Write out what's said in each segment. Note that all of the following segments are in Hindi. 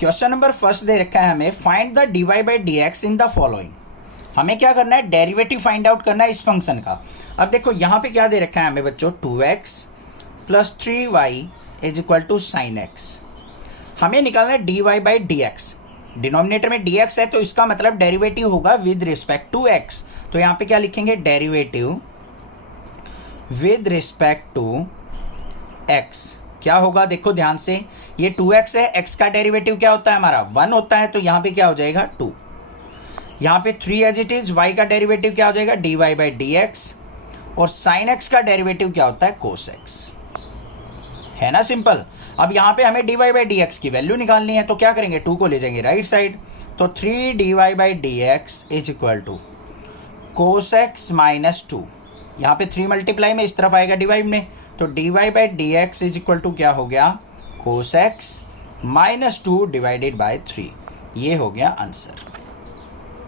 क्वेश्चन नंबर फर्स्ट दे रखा है हमें, find the dy by D x in the following. हमें क्या करना है, डेरिवेटिव फाइंड आउट करना है इस फंक्शन का। अब देखो यहाँ पे क्या दे रखा है हमें बच्चों, 2x plus 3y is equal to sine x. हमें निकालना है dy by D x. Denominator में dx है तो इसका मतलब डेरिवेटिव होगा विद रिस्पेक्ट टू x। तो यहाँ पे क्या लिखेंगे, derivative with respect to x। क्या होगा देखो ध्यान से, ये 2x है, x का डेरिवेटिव क्या होता है हमारा 1 होता है, तो यहाँ पे क्या हो जाएगा 2। यहाँ पे 3 एज इट इज, y का डेरिवेटिव क्या हो जाएगा dy बाई डी एक्स, और sin x का डेरिवेटिव क्या होता है cos x। है ना सिंपल। अब यहाँ पे हमें dy बाई डी एक्स की वैल्यू निकालनी है, तो क्या करेंगे 2 को ले जाएंगे राइट साइड, तो 3 dy by D x is equal to cos x minus 2। यहाँ पे 3 मल्टीप्लाई में इस तरफ आएगा डिवाइड में, तो dy by D x is equal to क्या हो गया cos x minus 2 divided by 3। ये हो गया आंसर।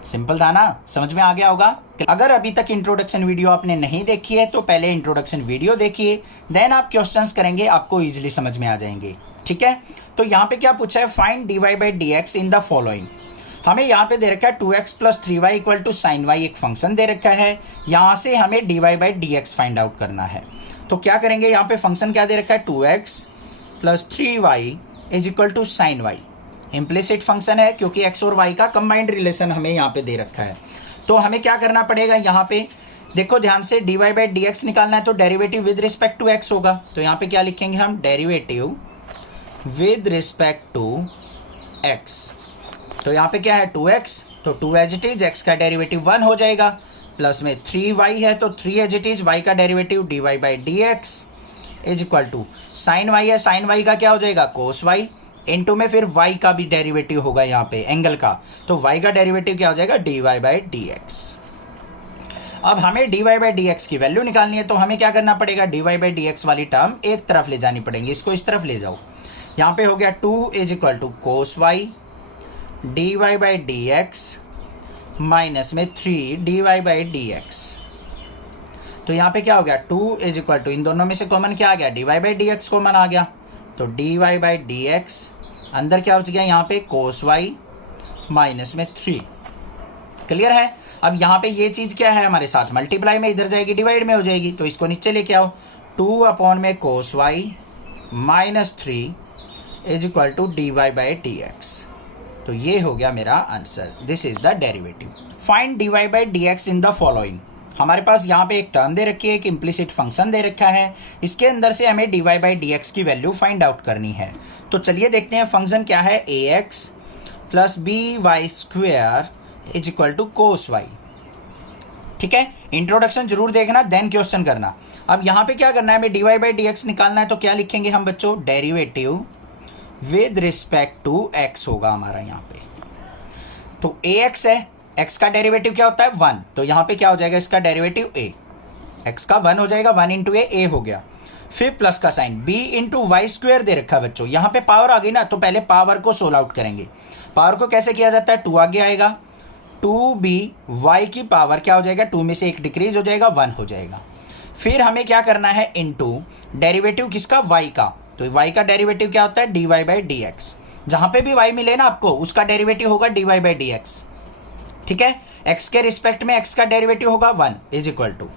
सिंपल था ना, समझ में आ गया होगा। अगर अभी तक इंट्रोडक्शन वीडियो आपने नहीं देखी है तो पहले इंट्रोडक्शन वीडियो देखिए, देन आप क्वेश्चंस करेंगे, आपको इजीली समझ में आ जाएंगे। ठीक है, तो यहाँ पे क्या पूछा है, find dy by D x in the following. हमें यहाँ पे दे रखा है 2x plus 3y equal to sine y, एक फंक्शन दे रखा है। यहाँ से हमें dy by D x find out करना है। तो क्या करेंगे, यहाँ पे फंक्शन क्या दे रखा है 2x plus 3y is equal to sine y। Implicit function है क्योंकि x और y का कंबाइंड रिलेशन हमें यहाँ पे दे रखा है। तो हमें क्या करना पड़ेगा, यहाँ पे देखो ध्यान से, dy बाई डी एक्स निकालना है तो derivative with respect to x होगा। तो यहाँ पे क्या लिखेंगे हम, derivative with respect to x। तो यहाँ पे क्या है 2x, तो 2 एज इट इज, x का डेरिवेटिव 1 हो जाएगा, प्लस में 3y है तो 3 एज इट इज, y का derivative dy by D x is equal to sine y है, साइन y का क्या हो जाएगा cos y, इनटू में फिर y का भी डेरिवेटिव होगा यहाँ पे एंगल का, तो y का डेरिवेटिव क्या हो जाएगा dy बाई डी एक्स। अब हमें dy बाई डी एक्स की वैल्यू निकालनी है, तो हमें क्या करना पड़ेगा, dy बाई डी एक्स वाली टर्म एक तरफ ले जानी पड़ेगी, इसको इस तरफ ले जाओ। यहाँ पे हो गया 2 is equal to cos y dy by D x minus में 3 dy बाई डी एक्स। तो यहाँ पे क्या हो गया 2 इज इक्वल टू, इन दोनों में से कॉमन क्या आ गया, dy by D X common आ गया, तो dy बाई डी एक्स अंदर क्या हो गया यहाँ पे cos y माइनस में 3। क्लियर है। अब यहाँ पे ये चीज क्या है हमारे साथ, मल्टीप्लाई में इधर जाएगी डिवाइड में हो जाएगी, तो इसको नीचे लेके आओ, 2 अपॉन में cos y minus 3 is equal to dy by D x. तो ये हो गया मेरा answer, this is the derivative. Find dy by D x in the following. हमारे पास यहाँ पे एक टर्म दे रखी है, एक इम्प्लिसिट फंक्शन दे रखा है, इसके अंदर से हमें dy बाई डी एक्स की वैल्यू फाइंड आउट करनी है। तो चलिए देखते हैं फंक्शन क्या है, ax plus b y square is equal to cos y. ठीक है, इंट्रोडक्शन जरूर देखना, देन क्वेश्चन करना। अब यहाँ पे क्या करना है, हमें dy बाई डी एक्स निकालना है, तो क्या लिखेंगे हम बच्चों, derivative with respect to x होगा हमारा यहाँ पे। तो ax है, x का डेरिवेटिव क्या होता है 1, तो यहाँ पे क्या हो जाएगा इसका डेरिवेटिव a, x का 1 हो जाएगा, 1 इंटू a हो गया, फिर प्लस का sign b into Y square दे रखा है बच्चों। यहाँ पे पावर आ गई ना, तो पहले पावर को सोल्व आउट करेंगे। पावर को कैसे किया जाता है, 2 आगे आएगा, 2b y की पावर क्या हो जाएगा, 2 में से 1 डिक्रीज हो जाएगा, 1 हो जाएगा। फिर हमें क्या करना है, इंटू डेरिवेटिव किसका, y का, तो y का डेरिवेटिव क्या होता है dy बाई डी एक्स। जहां पे भी y मिले ना आपको, उसका डेरिवेटिव होगा dy बाई डी एक्स। ठीक है, x के रिस्पेक्ट में x का डेरिवेटिव होगा 1 is equal to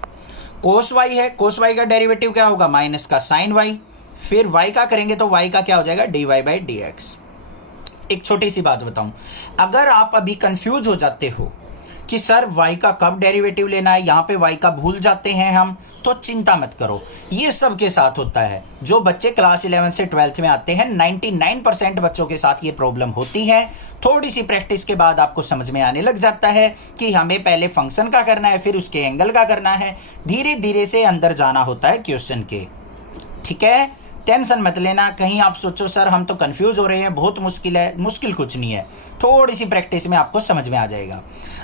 cos y है, कोस y का डेरिवेटिव क्या होगा माइनस का साइन y, फिर y का करेंगे तो y का क्या हो जाएगा dy बाई डी एक्स। एक छोटी सी बात बताऊं, अगर आप अभी कंफ्यूज हो जाते हो कि सर y का कब डेरिवेटिव लेना है, यहाँ पे y का भूल जाते हैं हम, तो चिंता मत करो, ये सबके साथ होता है। जो बच्चे क्लास 11 से 12th में आते हैं, 99% बच्चों के साथ ये प्रॉब्लम होती है। थोड़ी सी प्रैक्टिस के बाद आपको समझ में आने लग जाता है कि हमें पहले फंक्शन का करना है, फिर उसके एंगल का करना है, धीरे धीरे से अंदर जाना होता है क्वेश्चन के। ठीक है, टेंशन मत लेना, कहीं आप सोचो सर हम तो कंफ्यूज हो रहे हैं, बहुत मुश्किल है, मुश्किल कुछ नहीं है, थोड़ी सी प्रैक्टिस में आपको समझ में आ जाएगा।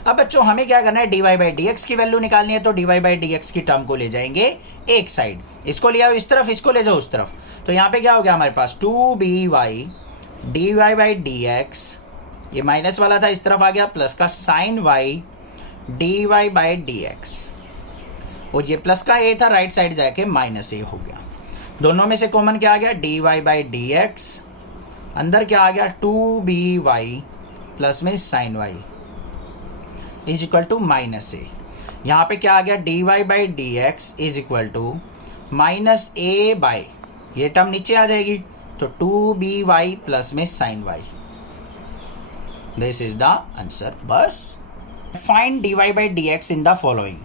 अब बच्चों हमें क्या करना है, dy बाई डी एक्स की वैल्यू निकालनी है, तो dy बाई डी एक्स की टर्म को ले जाएंगे एक साइड, इसको ले आओ इस तरफ, इसको ले जाओ उस तरफ। तो यहाँ पे क्या हो गया हमारे पास 2by dy by D x, ये माइनस वाला था इस तरफ आ गया, प्लस का sine y dy by D x, और ये प्लस का a था, राइट साइड जाके माइनस a हो गया। दोनों में से कॉमन क्या आ गया, dy बाई डी एक्स अंदर क्या आ गया 2by प्लस में sin y is equal to minus A. यहाँ पे क्या आ गया dy/dx is equal to minus A by, ये टर्म नीचे आ जाएगी तो 2by प्लस में sin y। This is the answer. बस find dy/dx in the following.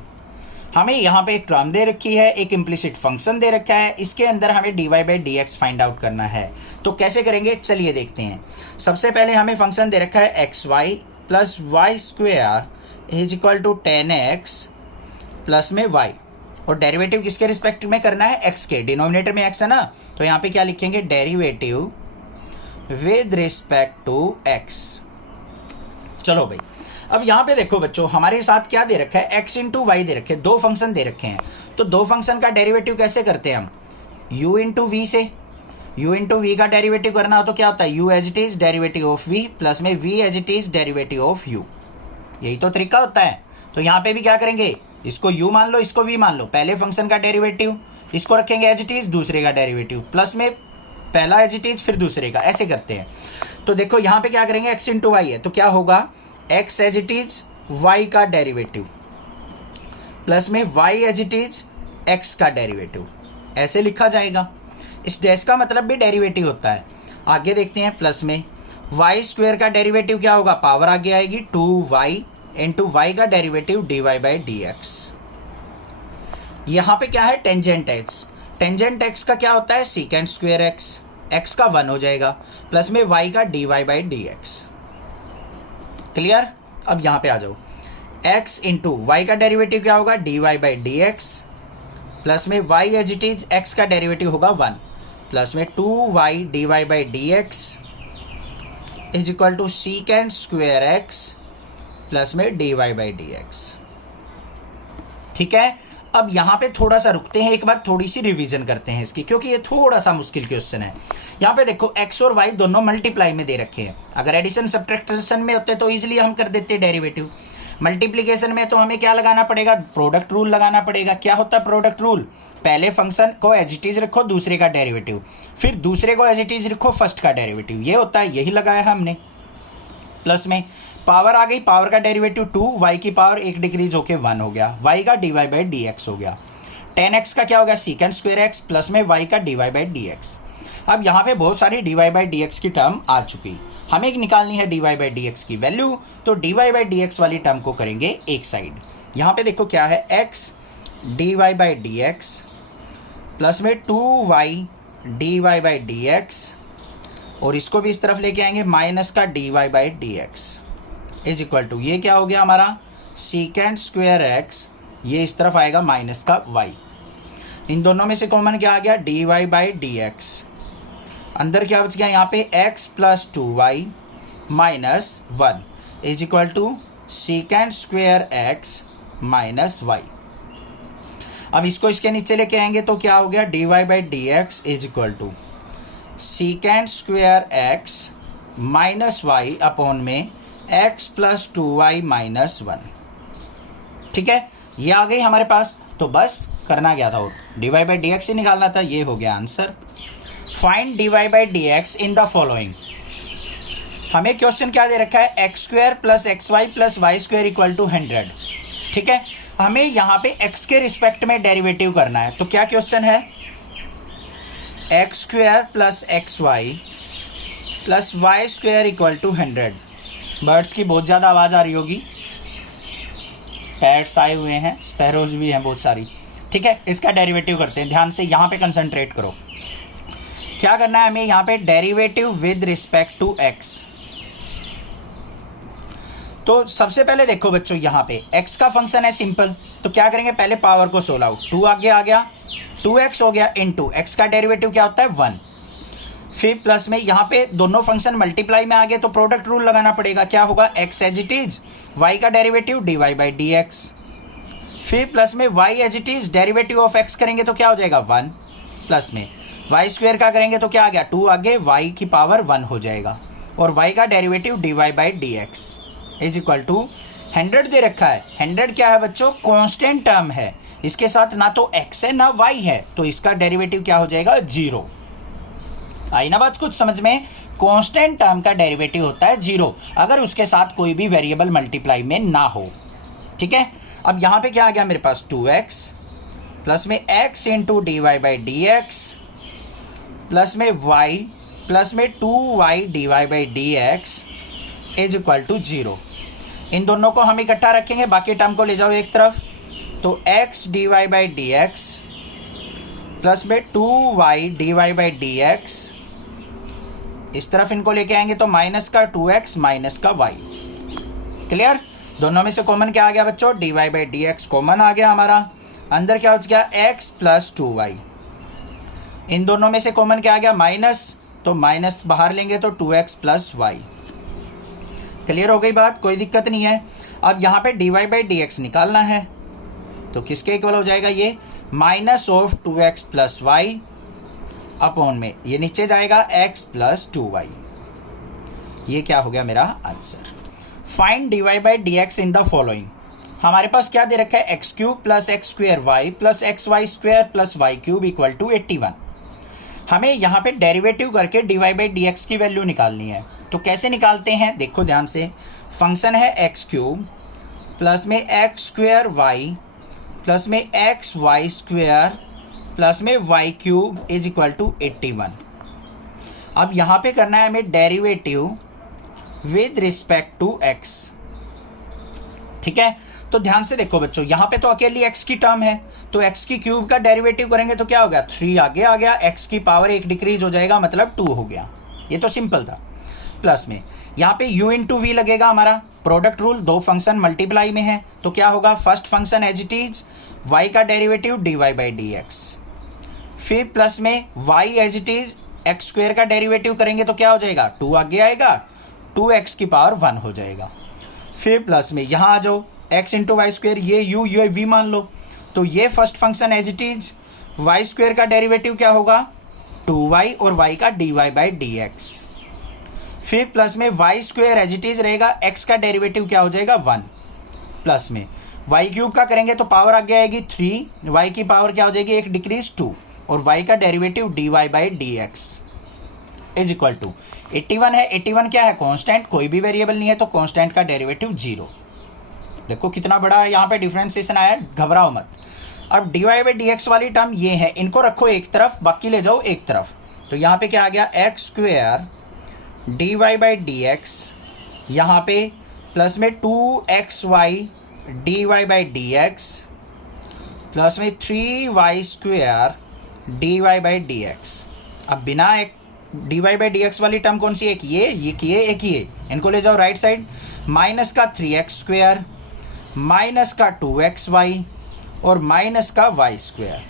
हमें यहाँ पे एक टर्म दे रखी है, एक इम्प्लिसिट फंक्शन दे रखा है, इसके अंदर हमें dy/dx फाइंड आउट करना है। तो कैसे करेंगे चलिए देखते हैं। सबसे पहले हमें फंक्शन दे रखा है xy plus y square is equal to 10x plus में y, और डेरिवेटिव किसके रिस्पेक्ट में करना है x के, डिनोमिनेटर में x है ना, तो यहाँ पे क्या लिखेंगे derivative with respect to x। चलो भाई अब यहाँ पे देखो बच्चों हमारे साथ क्या दे रखा है x इंटू वाई दे रखे, दो फंक्शन दे रखे हैं। तो दो फंक्शन का डेरिवेटिव कैसे करते हैं हम, u इंटू वी से। u इंटू वी का डेरिवेटिव करना हो तो क्या होता है u as it is derivative of v plus में v as it is derivative of u, यही तो तरीका होता है। तो यहाँ पे भी क्या करेंगे, इसको u मान लो, इसको v मान लो, पहले फंक्शन का डेरिवेटिव, इसको रखेंगे एज इट इज, दूसरे का डेरिवेटिव, प्लस में पहला एज इट इज फिर दूसरे का, ऐसे करते हैं। तो देखो यहाँ पे क्या करेंगे x इंटू वाई है तो क्या होगा x as it is y का डेरिवेटिव प्लस में y as it is x का डेरिवेटिव, ऐसे लिखा जाएगा। इस डैश का मतलब भी डेरिवेटिव होता है। आगे देखते हैं, प्लस में y स्क्वायर का डेरिवेटिव क्या होगा, पावर आगे आएगी 2y इंटू वाई का डेरिवेटिव dy/dx। यहाँ पे क्या है टेंजेंट x, टेंजेंट x का क्या होता है सीकेंट स्क्वायर x का 1 हो जाएगा प्लस में y का dy/dx। क्लियर। अब यहां पे आ जाओ, x इंटू वाई का डेरिवेटिव क्या होगा dy/dx प्लस में y as it is x का डेरिवेटिव होगा 1 प्लस में 2y dy/dx is equal to secant square x plus में dy/dx। ठीक है। अब यहाँ पे थोड़ा सा रुकते हैं, एक बार थोड़ी सी रिवीजन करते हैं इसकी, क्योंकि ये थोड़ा सा मुश्किल क्वेश्चन है। यहाँ पे देखो x और y दोनों मल्टीप्लाई में दे रखे हैं। अगर एडिशन सब्ट्रैक्शन में होते तो इजीली हम कर देते डेरिवेटिव। मल्टीप्लिकेशन में तो हमें क्या लगाना पड़ेगा, प्रोडक्ट रूल लगाना पड़ेगा। क्या होता है प्रोडक्ट रूल, पहले फंक्शन को एज इट इज रखो दूसरे का डेरिवेटिव, फिर दूसरे को एज इट इज रखो फर्स्ट का डेरिवेटिव, ये होता है, यही लगाया है हमने। प्लस में पावर आ गई, पावर का डेरिवेटिव 2, y की पावर 1 डिक्रीज होके 1 हो गया, y का dy/dx हो गया। 10x का क्या हो गया सीकेंट स्क्वायर x प्लस में y का dy/dx। अब यहाँ पे बहुत सारी dy/dx की टर्म आ चुकी, हमें निकालनी है dy/dx की वैल्यू, तो dy/dx वाली टर्म को करेंगे एक साइड। यहाँ पे देखो क्या है x dy/dx प्लस में 2y dy/dx, और इसको भी इस तरफ लेके आएंगे माइनस का dy/dx इज इक्वल टू, ये क्या हो गया हमारा सीकेंट स्क्वायर x, ये इस तरफ आएगा माइनस का y। इन दोनों में से कॉमन क्या आ गया dy/dx, अंदर क्या बच गया यहाँ पे x plus 2y minus 1 is equal to secant square x minus y। अब इसको इसके नीचे लेके आएंगे तो क्या हो गया dy/dx is equal to secant square x minus y upon में x प्लस 2y माइनस 1। ठीक है, ये आ गई हमारे पास। तो बस करना क्या था, dy/dx ही निकालना था, ये हो गया answer. Find dy/dx in the following. हमें क्वेश्चन क्या दे रखा है x square plus xy plus y square equal to 100। ठीक है, हमें यहाँ पे x के रिस्पेक्ट में डेरिवेटिव करना है। तो क्या क्वेश्चन है, x square plus xy plus y square equal to 100। Birds की बहुत ज़्यादा आवाज़ आ रही होगी, पैट्स आए हुए हैं, स्पैरोज भी हैं बहुत सारी। ठीक है, इसका डेरिवेटिव करते हैं, ध्यान से यहाँ पे कंसंट्रेट करो। क्या करना है हमें यहाँ पे derivative with respect to x। तो सबसे पहले देखो बच्चों यहाँ पे x का फंक्शन है सिंपल, तो क्या करेंगे पहले पावर को 16 आउट, 2 आगे आ गया 2x हो गया इनटू x का डेरिवेटिव क्या होता है 1, फिर प्लस में यहाँ पे दोनों फंक्शन मल्टीप्लाई में आ गए तो प्रोडक्ट रूल लगाना पड़ेगा। क्या होगा x as it is y का डेरिवेटिव dy/dx, फिर प्लस में y as it is derivative of x करेंगे तो क्या हो जाएगा 1, प्लस में y स्क्वायर का करेंगे तो क्या आ गया 2 आगे y की पावर 1 हो जाएगा, और y का derivative dy/dx is equal to 100 दे रखा है। 100 क्या है बच्चों, कांस्टेंट टर्म है, इसके साथ ना तो x है ना y है, तो इसका डेरिवेटिव क्या हो जाएगा 0। आई ना बात कुछ समझ में। कांस्टेंट टर्म का डेरिवेटिव होता है 0 अगर उसके साथ कोई भी वेरिएबल मल्टीप्लाई में ना हो। ठीक है, अब यहां पे क्या आ गया मेरे पास 2x प्लस में x into d Y by D x plus में y प्लस में 2y d Y by D x is equal to 0। इन दोनों को हम इकट्ठा रखेंगे, बाकी टर्म को ले जाओ एक तरफ, तो x d Y by D x plus में 2y d Y by D x, इस तरफ इनको लेके आएंगे तो माइनस का 2x माइनस का y। क्लियर? दोनों में से कॉमन क्या आ गया बच्चों? dy by D X common आ गया हमारा। अंदर क्या हो गया? x plus 2y। इन दोनों में से कॉमन क्या आ गया? माइनस, तो माइनस बाहर लेंगे तो 2x प्लस y। क्लियर हो गई बात? कोई दिक्कत नहीं है। अब यहाँ पे dy बाई डी एक्स निकालना है, तो किसके इक्वल हो जाएगा ये? Minus of 2x plus y upon में ये नीचे जाएगा x प्लस 2y। ये क्या हो गया मेरा answer. Find dy by D x in the following. हमारे पास क्या दे रखा है? X cube plus x square y plus x y square plus y cube equal to 81। हमें यहाँ पे डेरिवेटिव करके dy बाई डी एक्स की वैल्यू निकालनी है। तो कैसे निकालते हैं देखो ध्यान से। फंक्शन है एक्स क्यूब प्लस में एक्स स्क्वेयर वाई प्लस में एक्स वाई स्क्वेयर प्लस में y cube is equal to 81। अब यहाँ पे करना है हमें derivative with respect to x। ठीक है, तो ध्यान से देखो बच्चों, यहाँ पे तो अकेली x की टर्म है, तो x की क्यूब का डेरिवेटिव करेंगे तो क्या हो गया? 3 आगे आ गया, x की पावर 1 डिक्रीज हो जाएगा, मतलब 2 हो गया। ये तो सिंपल था। प्लस में यहाँ पे u इंटू वी लगेगा हमारा। प्रोडक्ट रूल, दो फंक्शन मल्टीप्लाई में है तो क्या होगा? First function as it is y का derivative dy by D x, फिर प्लस में y as it is x square का डेरिवेटिव करेंगे तो क्या हो जाएगा? 2 आगे आएगा, 2x की पावर 1 हो जाएगा। फिर प्लस में यहाँ आ जाओ, x इंटू वाई स्क्वेयर, ये u ये v मान लो, तो ये first function as it is y square का डेरिवेटिव क्या होगा? 2y और y का dy बाई डी एक्स। फिर प्लस में y square as it is रहेगा, x का डेरिवेटिव क्या हो जाएगा? 1। प्लस में वाई क्यूब का करेंगे तो पावर आगे आएगी 3, y की पावर क्या हो जाएगी? 1 डिक्रीज 2, और y का derivative dy by D x is equal to 81 है। 81 क्या है? कांस्टेंट, कोई भी वेरिएबल नहीं है तो कांस्टेंट का डेरिवेटिव 0। देखो कितना बड़ा यहाँ पे डिफरेंशिएशन आया, घबराओ मत। अब dy बाई डी एक्स वाली टर्म ये है, इनको रखो एक तरफ, बाकी ले जाओ एक तरफ। तो यहाँ पे क्या आ गया? X square dy by D x, यहाँ पे प्लस में 2xy dy by D x plus में 3y square dy by D x. अब बिना एक dy बाई डी एक्स वाली टर्म कौन सी? एक ये एक ये, इनको ले जाओ राइट साइड। माइनस का 3x स्क्वेयर माइनस का 2xy और माइनस का y स्क्वेयर।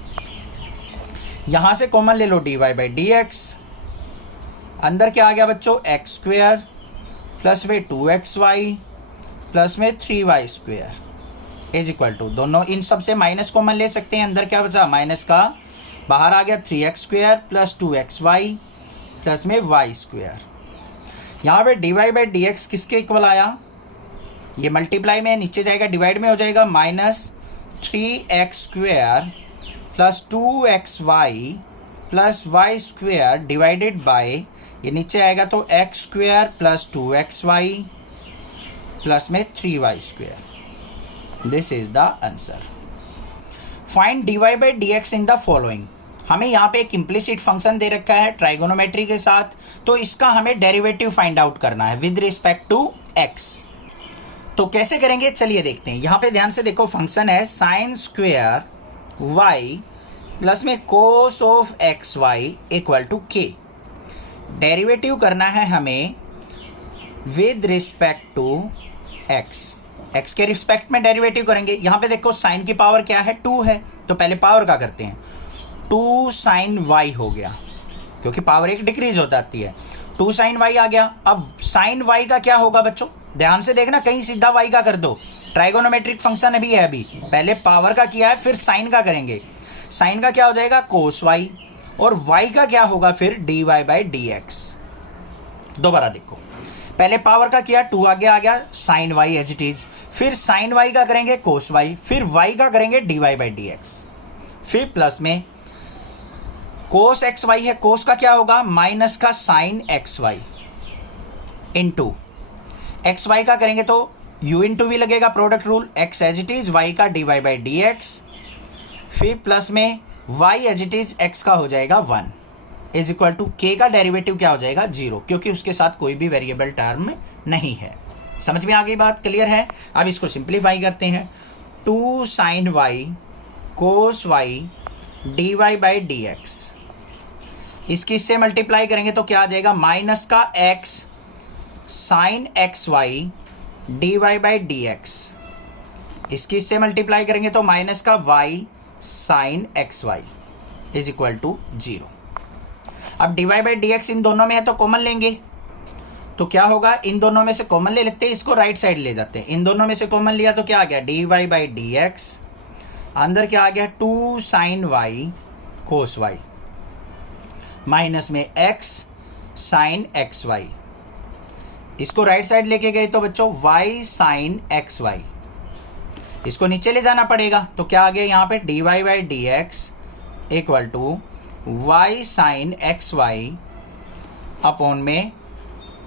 यहां से कॉमन ले लो dy बाई डी एक्स। अंदर क्या आ गया बच्चों? x स्क्वेयर प्लस में 2xy प्लस में 3y square is equal to, दोनों इन सब से माइनस कॉमन ले सकते हैं। अंदर क्या बचा? माइनस का, बाहर आ गया 3x square plus 2xy plus में y स्क्वेयर। यहाँ पे dy बाई डी एक्स किसके इक्वल आया? ये मल्टीप्लाई में, नीचे जाएगा डिवाइड में हो जाएगा, minus 3x square plus 2xy plus y square divided by, ये नीचे आएगा तो x square plus 2xy plus में 3y square. This is the answer. Find dy by D x in the following. हमें यहाँ पे एक इम्प्लिसिट फंक्शन दे रखा है ट्राइगोनोमेट्री के साथ, तो इसका हमें डेरिवेटिव फाइंड आउट करना है विद रिस्पेक्ट टू x। तो कैसे करेंगे चलिए देखते हैं। यहाँ पे ध्यान से देखो, फंक्शन है साइन स्क्वेयर y प्लस में cos of x y equal to k. Derivative करना है हमें विद रिस्पेक्ट टू x के रिस्पेक्ट में डेरिवेटिव करेंगे। यहाँ पे देखो साइन की पावर क्या है? 2 है, तो पहले पावर का करते हैं। 2 साइन y हो गया, क्योंकि पावर 1 डिक्रीज हो जाती है। 2 साइन y आ गया। अब साइन y का क्या होगा बच्चों? ध्यान से देखना, कहीं सीधा y का कर दो, ट्राइगोनोमेट्रिक फंक्शन अभी है, अभी पहले पावर का किया है फिर साइन का करेंगे। साइन का क्या हो जाएगा? कोस y, और y का क्या होगा फिर? dy by D x. दोबारा देखो, पहले पावर का किया, 2 आगे आ गया, sine y as it is, फिर साइन y का करेंगे कोस y, फिर y का करेंगे dy बाई डी एक्स, फिर प्लस में कोस एक्स वाई है, कोस का क्या होगा? माइनस का sine x y, into x y का करेंगे तो u इंटू वी लगेगा, product rule, x as it is y का dy बाई डी एक्स, फिर प्लस में y as it is x का हो जाएगा 1 इज इक्वल टू k का डेरिवेटिव क्या हो जाएगा 0, क्योंकि उसके साथ कोई भी वेरिएबल टर्म नहीं है। समझ में आ गई बात, क्लियर है। अब इसको सिंप्लीफाई करते हैं, 2 sine y cos y dy by D x, इसकी इससे मल्टीप्लाई करेंगे तो क्या आ जाएगा माइनस का x sine x Y D Y by D x, इसकी इससे मल्टीप्लाई करेंगे तो माइनस का y sine x Y is equal to 0। अब D Y by D x इन दोनों में है तो कॉमन लेंगे, तो क्या होगा, इन दोनों में से कॉमन ले लेते हैं, इसको राइट साइड ले जाते हैं। इन दोनों में से कॉमन लिया तो क्या आ गया d Y by D x, अंदर क्या आ गया 2 sine y cos y, minus में x साइन एक्स वाई, इसको राइट साइड लेके गए तो बच्चों y साइन एक्स वाई, इसको नीचे ले जाना पड़ेगा तो क्या आ गया यहाँ पे d Y by D x equal to y sine x y upon में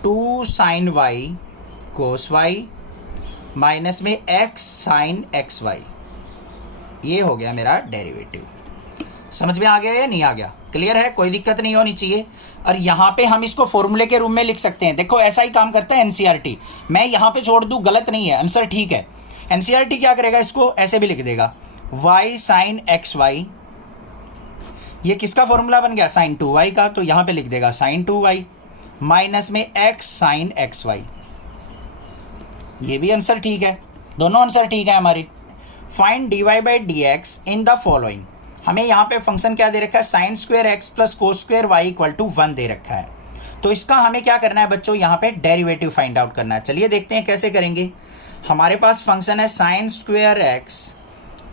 2 sine y cos y minus में x साइन एक्स वाई, ये हो गया मेरा डेरिवेटिव। समझ में आ गया या नहीं आ गया, क्लियर है, कोई दिक्कत नहीं होनी चाहिए। और यहाँ पे हम इसको फॉर्मूले के रूप में लिख सकते हैं, देखो ऐसा ही काम करता है एनसीईआरटी, मैं यहाँ पे छोड़ दूं गलत नहीं है, आंसर ठीक है। एनसीईआरटी क्या करेगा, इसको ऐसे भी लिख देगा y साइन एक्स वाई, ये किसका फॉर्मूला बन गया साइन 2y का, तो यहाँ पे लिख देगा साइन 2y माइनस में x साइन एक्स वाई, ये भी आंसर ठीक है, दोनों आंसर ठीक है हमारे। Find d Y by D x in the following, हमें यहाँ पे फंक्शन क्या दे रखा है sine square x plus cos square y equal to 1 दे रखा है, तो इसका हमें क्या करना है बच्चों, यहाँ पे डेरिवेटिव फाइंड आउट करना है। चलिए देखते हैं कैसे करेंगे। हमारे पास फंक्शन है sine square x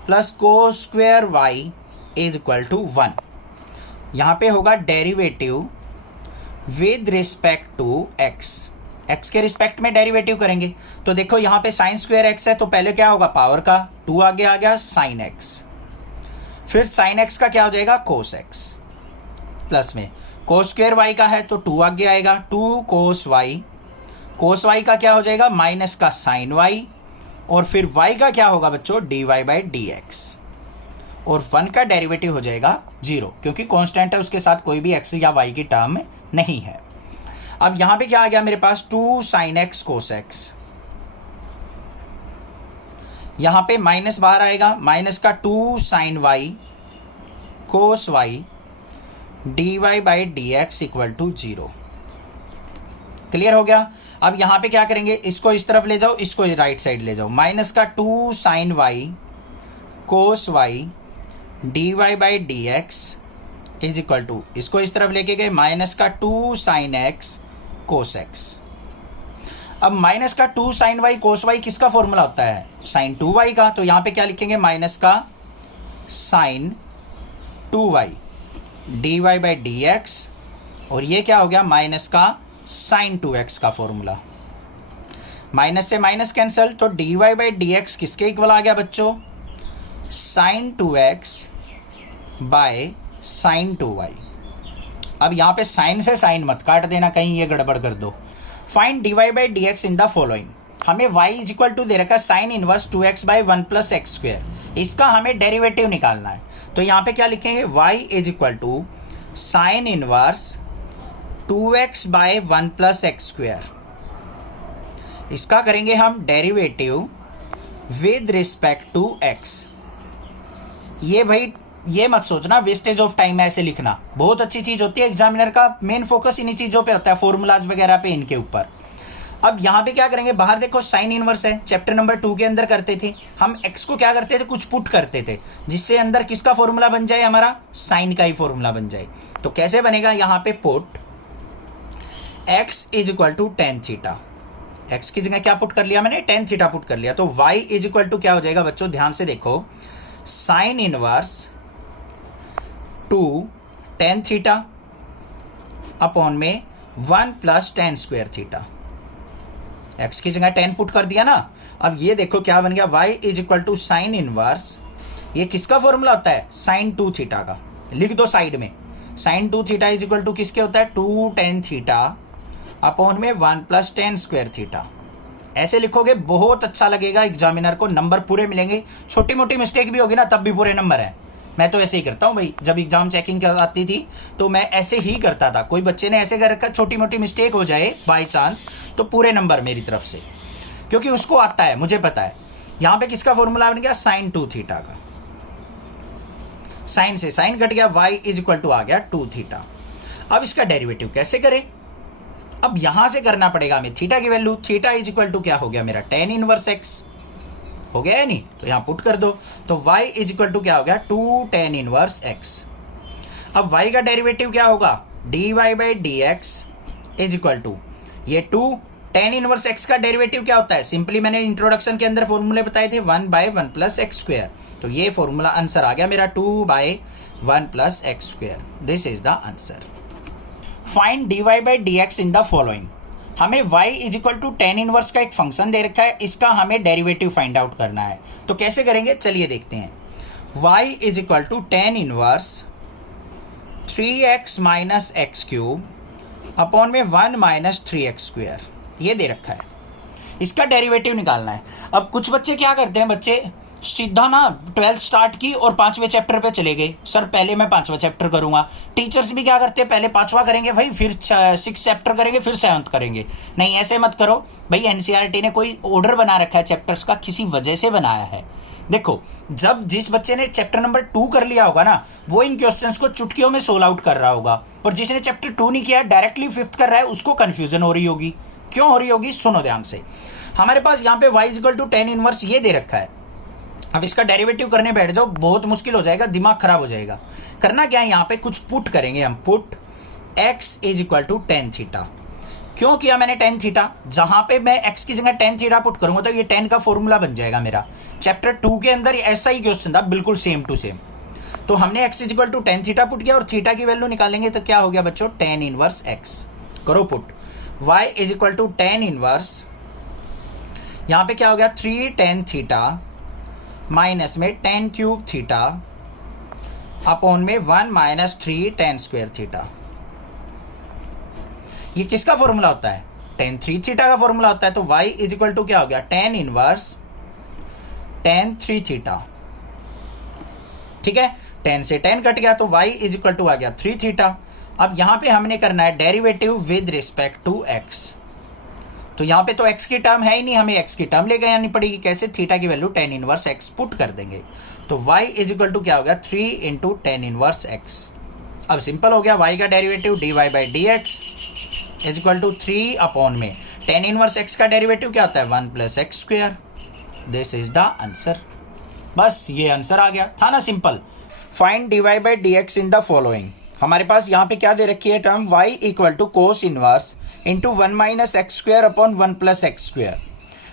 plus cos square y is equal to 1, यहाँ पे होगा derivative with respect to x, x के रिस्पेक्ट में डेरिवेटिव करेंगे। तो देखो यहाँ पे साइन स्क्वायर एक्स है तो पहले क्या होगा पावर का 2 आगे आ गया साइन एक्स, फिर साइन एक्स का क्या हो जाएगा कोस एक्स, प्लस में कोस स्क्वायर वाई का है तो 2 आगे आएगा 2 कोस वाई, कोस वाई का क्या हो जाएगा माइनस का साइन वाई, और फिर वाई का क्या होगा बच्चों d Y by D x, और 1 का डेरिवेटिव हो जाएगा 0, क्योंकि कांस्टेंट है उसके साथ कोई भी एक्स या वाई की टर्म नहीं है। अब यहां पे क्या आ गया मेरे पास 2 साइन एक्स कोस एक्स, यहां पे माइनस बाहर आएगा, माइनस का 2 sine y cos y D Y by D x equal to 0। Clear हो गया। अब यहां पे क्या करेंगे, इसको इस तरफ ले जाओ, इसको राइट साइड ले जाओ, माइनस का 2 sine y cos y D Y by D x is equal to, इसको इस तरफ लेके गए माइनस का 2 साइन एक्स कोस एक्स। अब माइनस का 2 साइन वाई कोस वाई किसका फॉर्मूला होता है साइन 2y का, तो यहां पे क्या लिखेंगे माइनस का sine 2y d Y by D x, और ये क्या हो गया माइनस का साइन 2x का फॉर्मूला, माइनस से माइनस कैंसिल, तो d Y by D x किसके इक्वल आ गया बच्चों sign 2x by sine 2y। अब यहां पे साइन से साइन मत काट देना, कहीं ये गड़बड़ कर दो। Find d Y by D x in the following, हमें y इज इक्वल टू दे रखा है sine inverse 2x by 1 plus x square, इसका हमें डेरिवेटिव निकालना है। तो यहाँ पे क्या लिखेंगे y is equal to sine inverse 2x by 1 plus x square, इसका करेंगे हम derivative with respect to x। ये भाई ये मत सोचना वेस्टेज ऑफ टाइम है ऐसे लिखना, बहुत अच्छी चीज होती है, एग्जामिनर का मेन फोकस इन्हीं चीजों पे होता है, फॉर्मूलाज वगैरह पे, इनके ऊपर। अब यहाँ पे क्या करेंगे, बाहर देखो साइन इनवर्स है, चैप्टर नंबर 2 के अंदर करते थे हम, एक्स को क्या करते थे कुछ पुट करते थे, जिससे अंदर किसका फॉर्मूला बन जाए हमारा साइन का ही फॉर्मूला बन जाए। तो कैसे बनेगा, यहाँ पे put x is equal to tan theta, x की जगह क्या पुट कर लिया मैंने टेन थीटा पुट कर लिया, तो वाई इज इक्वल टू क्या हो जाएगा बच्चों ध्यान से देखो sign inverse 2 tan theta upon में 1 plus tan square theta, x की जगह 10 पुट कर दिया ना। अब ये देखो क्या बन गया y is equal to sine inverse, ये किसका फॉर्मूला होता है साइन 2 थीटा का, लिख दो साइड में, sine 2 theta is equal to किसके होता है 2 टेन थीटा अपॉन में 1 प्लस टेन स्क्वायर थीटा। ऐसे लिखोगे बहुत अच्छा लगेगा एग्जामिनर को, नंबर पूरे मिलेंगे। छोटी मोटी मिस्टेक भी होगी ना तब भी पूरे नंबर है। मैं तो ऐसे ही करता हूँ भाई, जब एग्जाम चेकिंग आती थी तो मैं ऐसे ही करता था। कोई बच्चे ने ऐसे कर रखा, छोटी मोटी मिस्टेक हो जाए बाय चांस तो पूरे नंबर मेरी तरफ से, क्योंकि उसको आता है, मुझे पता है। यहां पे किसका फॉर्मूला बन गया, साइन 2 थीटा का। साइन से साइन कट गया, y इज इक्वल टू आ गया 2 थीटा। अब इसका डेरिवेटिव कैसे करें, अब यहां से करना पड़ेगा हमें थीटा की value. Theta is equal to क्या हो गया मेरा, tan इनवर्स x हो गया है नहीं, तो यहां पुट कर दो। तो y इज इक्वल टू क्या हो गया, 2 tan इनवर्स x। अब y का डेरिवेटिव क्या होगा, dy by D x is equal to ये 2 tan इनवर्स x का डेरिवेटिव क्या होता है, सिंपली मैंने इंट्रोडक्शन के अंदर फॉर्मूले बताए थे, 1 बाय 1 प्लस एक्स स्क्वायर। तो ये फॉर्मूला आंसर आ गया मेरा 2 by 1 plus x square. This is the answer. Find dy by D x in the following. हमें y is equal to tan inverse का एक फंक्शन दे रखा है, इसका हमें डेरिवेटिव फाइंड आउट करना है। तो कैसे करेंगे, चलिए देखते हैं। y is equal to tan inverse 3x minus x cube upon में 1 माइनस 3x स्क्वायर, ये दे रखा है। इसका डेरिवेटिव निकालना है। अब कुछ बच्चे क्या करते हैं, बच्चे सीधा ना 12th स्टार्ट की और 5वें चैप्टर पे चले गए, सर पहले मैं 5वां चैप्टर करूंगा। टीचर्स भी क्या करते हैं, पहले 5वां करेंगे भाई, फिर 6 चैप्टर करेंगे, फिर 7th करेंगे। नहीं, ऐसे मत करो भाई। एनसीईआरटी ने कोई ऑर्डर बना रखा है चैप्टर्स का, किसी वजह से बनाया है। देखो, जब जिस बच्चे ने चैप्टर नंबर 2 कर लिया होगा ना, वो इन क्वेश्चंस को चुटकियों में सोल्व आउट कर रहा होगा, और जिसने चैप्टर 2 नहीं किया, डायरेक्टली 5th कर रहा है, उसको कंफ्यूजन हो रही होगी। क्यों हो रही होगी, सुनो ध्यान से। हमारे पास यहाँ पे y equal to tan inverse ये दे रखा है। अब इसका डेरिवेटिव करने बैठ जाओ, बहुत मुश्किल हो जाएगा, दिमाग खराब हो जाएगा। करना क्या है, यहाँ पे कुछ पुट करेंगे हम। Put x is equal to tan theta. क्यों किया मैंने टेन थीटा, जहां पे मैं x की जगह टेन थीटा पुट करूंगा तो ये 10 का फॉर्मूला बन जाएगा मेरा। चैप्टर 2 के अंदर ऐसा ही क्वेश्चन था, बिल्कुल सेम टू सेम। तो हमने x is equal to tan theta put किया, और थीटा की वैल्यू निकालेंगे तो क्या हो गया बच्चों, टेन इनवर्स x। करो put. y is equal to tan inverse, यहां पे क्या हो गया, 3 tan थीटा माइनस में 10 क्यूब थीटा अपॉन में 1 माइनस 3 tan स्क्वायर थीटा। ये किसका फॉर्मूला होता है, tan 3 थीटा का फॉर्मूला होता है। तो y इज इक्वल टू क्या हो गया, tan इनवर्स tan 3 थीटा। ठीक है, 10 से 10 कट गया, तो y इज इक्वल टू आ गया 3 थीटा। अब यहां पे हमने करना है derivative with respect to x। तो यहां पे तो x की टर्म है ही नहीं, हमें x की टर्म लेके आनी पड़ेगी। कैसे, थीटा की value tan inverse x put कर देंगे। तो y इज इक्वल टू क्या हो गया, 3 इंटू टेन इनवर्स x। अब सिंपल हो गया, y का derivative dy by D x is equal to 3 upon में टेन इनवर्स x का डेरिवेटिव क्या होता है, 1 plus x square. This is the answer. बस ये आंसर आ गया, था ना simple. Find dy by D x in the following. हमारे पास यहाँ पे क्या दे रखी है term, y equal to cos inverse into 1 minus x square upon 1 plus x square.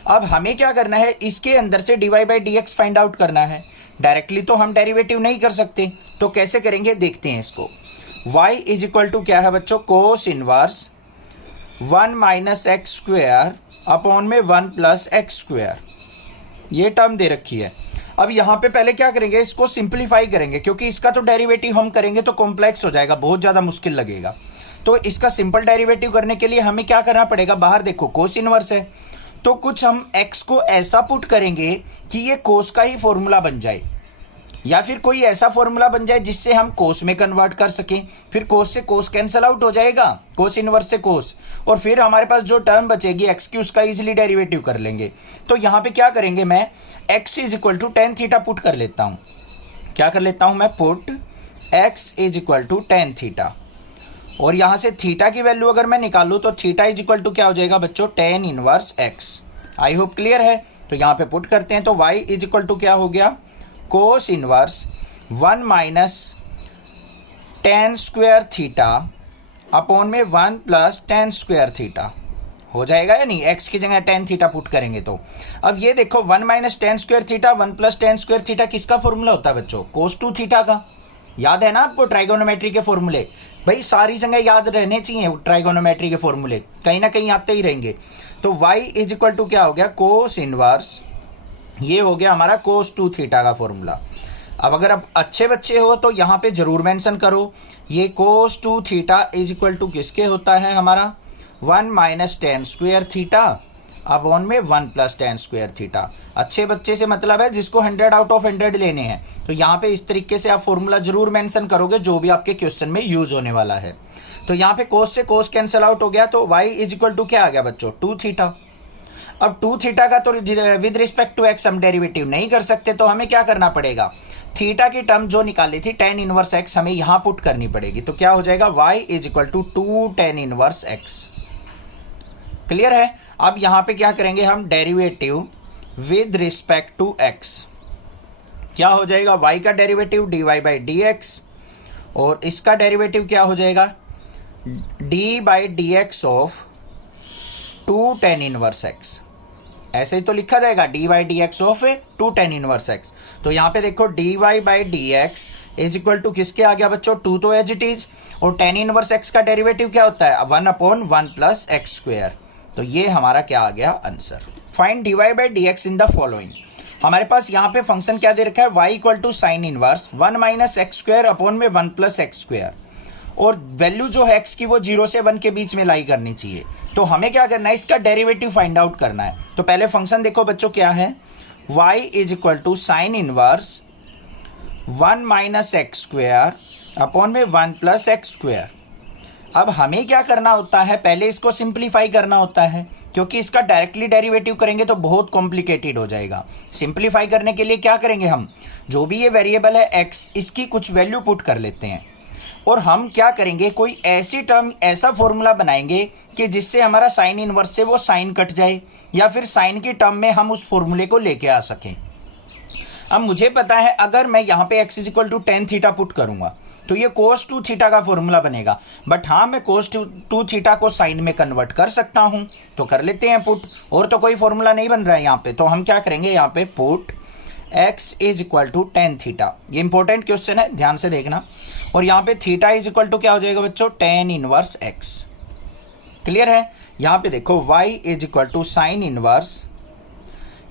अब हमें क्या करना है, इसके अंदर से dy by D x find out करना है। डायरेक्टली तो हम डेरिवेटिव नहीं कर सकते, तो कैसे करेंगे देखते हैं इसको। y इज इक्वल टू क्या है बच्चों, cos inverse 1 minus x square upon में 1 प्लस एक्स स्क्वायर, ये टर्म दे रखी है। अब यहाँ पे पहले क्या करेंगे, इसको सिंप्लीफाई करेंगे, क्योंकि इसका तो डेरिवेटिव हम करेंगे तो कॉम्प्लेक्स हो जाएगा, बहुत ज़्यादा मुश्किल लगेगा। तो इसका सिंपल डेरिवेटिव करने के लिए हमें क्या करना पड़ेगा, बाहर देखो कोस इनवर्स है, तो कुछ हम x को ऐसा पुट करेंगे कि ये कोस का ही फॉर्मूला बन जाए, या फिर कोई ऐसा फॉर्मूला बन जाए जिससे हम कोस में कन्वर्ट कर सकें। फिर कोस से कोस कैंसल आउट हो जाएगा, कोस इनवर्स से कोस, और फिर हमारे पास जो टर्म बचेगी x की, उसका इजीली डेरिवेटिव कर लेंगे। तो यहाँ पे क्या करेंगे, मैं x is equal to tan theta put कर लेता हूँ। क्या कर लेता हूँ मैं, put x is equal to tan theta, और यहाँ से थीटा की वैल्यू अगर मैं निकालूँ तो थीटा इज इक्वल टू क्या हो जाएगा बच्चों, tan inverse x। I hope clear है। तो यहाँ पे पुट करते हैं, तो y इज इक्वल टू क्या हो गया, cos inverse 1 minus ten square theta upon में 1 प्लस टेन स्क्वायर थीटा हो जाएगा या नहीं, x की जगह टेन थीटा पुट करेंगे तो। अब ये देखो 1 minus ten square theta 1 plus tan square theta किसका फॉर्मूला होता है बच्चों, कोस 2 थीटा का। याद है ना आपको ट्राइगोनोमेट्री के फॉर्मूले, भाई सारी जगह याद रहने चाहिए ट्राइगोनोमेट्री के फॉर्मूले, कहीं ना कहीं आते ही रहेंगे। तो y इज इक्वल टू क्या हो गया, कोस इनवर्स, ये हो गया हमारा कोस 2 थीटा का फॉर्मूला। अब अगर आप अच्छे बच्चे हो तो यहाँ पे जरूर मेंशन करो, ये cos 2 theta is equal to किसके होता है हमारा, 1 minus ten square theta upon में 1 प्लस टेन स्क्वायर थीटा। अच्छे बच्चे से मतलब है जिसको 100 आउट ऑफ 100 लेने हैं। तो यहाँ पे इस तरीके से आप फॉर्मूला जरूर मेंशन करोगे जो भी आपके क्वेश्चन में यूज होने वाला है। तो यहाँ पे कोस से कोस कैंसिल आउट हो गया, तो y इज इक्वल टू क्या आ गया बच्चों, 2 थीटा। अब 2 थीटा का तो विद रिस्पेक्ट टू x हम डेरिवेटिव नहीं कर सकते, तो हमें क्या करना पड़ेगा, थीटा की टर्म जो निकाली थी tan इनवर्स x हमें यहां पुट करनी पड़ेगी। तो क्या हो जाएगा, y is equal to 2 tan inverse x। Clear है। अब यहां पे क्या करेंगे हम, derivative with respect to x। क्या हो जाएगा, y का derivative dy by D x, और इसका डेरिवेटिव क्या हो जाएगा, d by D x of 2 tan inverse x। ऐसे ही तो लिखा जाएगा, d by D x of 2 tan inverse x। तो यहाँ पे देखो d Y by D x is equal to किसके आ गया बच्चों, 2 तो एज इट इज, और tan इनवर्स x का डेरिवेटिव क्या होता है, 1 अपॉन 1 प्लस एक्स स्क्वायर। तो ये हमारा क्या आ गया answer. Find d Y by D x in the following. हमारे पास यहाँ पे फंक्शन क्या दे रखा है, y equal to sine inverse 1 minus x square upon में 1 प्लस एक्स स्क्वायर, और वैल्यू जो है x की वो 0 से 1 के बीच में लाई करनी चाहिए। तो हमें क्या करना है, इसका डेरिवेटिव फाइंड आउट करना है। तो पहले फंक्शन देखो बच्चों क्या है, y is equal to sine inverse 1 minus x square upon में 1 प्लस एक्स स्क्वायर। अब हमें क्या करना होता है, पहले इसको सिंप्लीफाई करना होता है, क्योंकि इसका डायरेक्टली डेरिवेटिव करेंगे तो बहुत कॉम्प्लिकेटेड हो जाएगा। सिंप्लीफाई करने के लिए क्या करेंगे हम, जो भी ये वेरिएबल है x, इसकी कुछ वैल्यू पुट कर लेते हैं, और हम क्या करेंगे, कोई ऐसी टर्म, ऐसा फॉर्मूला बनाएंगे कि जिससे हमारा साइन इनवर्स से वो साइन कट जाए, या फिर साइन की टर्म में हम उस फॉर्मूले को लेके आ सकें। अब मुझे पता है अगर मैं यहाँ पे x is equal to tan theta put करूंगा तो ये कोस 2 थीटा का फॉर्मूला बनेगा। बट हाँ, मैं कोस 2 थीटा को साइन में कन्वर्ट कर सकता हूं, तो कर लेते हैं पुट। और तो कोई फॉर्मूला नहीं बन रहा है यहाँ पे, तो हम क्या करेंगे, यहाँ पे put x is equal to tan theta. ये इंपॉर्टेंट क्वेश्चन है, ध्यान से देखना। और यहाँ पे थीटा इज इक्वल टू क्या हो जाएगा बच्चों, टेन इनवर्स x। क्लियर है। यहाँ पे देखो y is equal to sine inverse,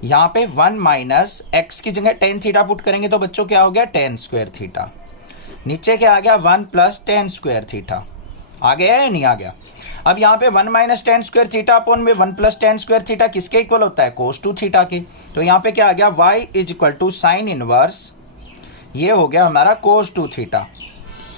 यहाँ पे 1 माइनस एक्स की जगह टेन थीटा पुट करेंगे तो बच्चों क्या हो गया, टेन स्क्वायर थीटा। नीचे क्या आ गया, 1 प्लस टेन स्क्वायर थीटा। आ गया या नहीं आ गया। अब यहाँ पे 1 minus ten square theta upon में 1 प्लस टेन स्क्वायर थीटा किसके इक्वल होता है, कोस 2 थीटा के। तो यहाँ पे क्या आ गया, y is equal to sine inverse, ये हो गया हमारा कोस 2 थीटा।